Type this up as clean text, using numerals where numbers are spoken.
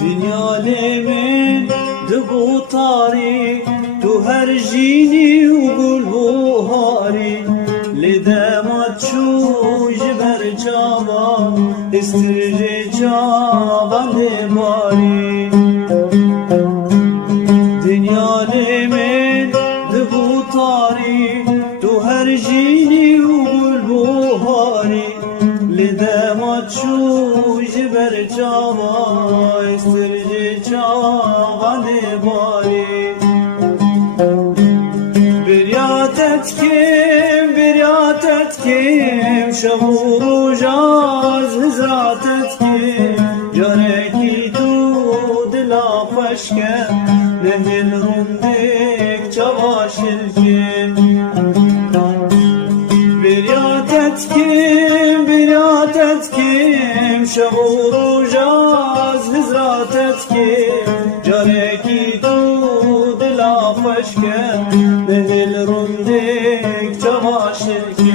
Dünya lemin bu tarih tu her jini ugul buhari lidema çuj ber cava istirce cava ne bari Dünya lemin bu tarih tu her jini ugul buhari lidema çuj ber cava istirce cava ne bari biryat etkim şavur jaz hizrat etkim yareki tu dila peşke nehil rundik çavaşilkin biryat etkim şavur jaz hizrat etkim yareki tu dila peşke nehil rundik çavaşilkin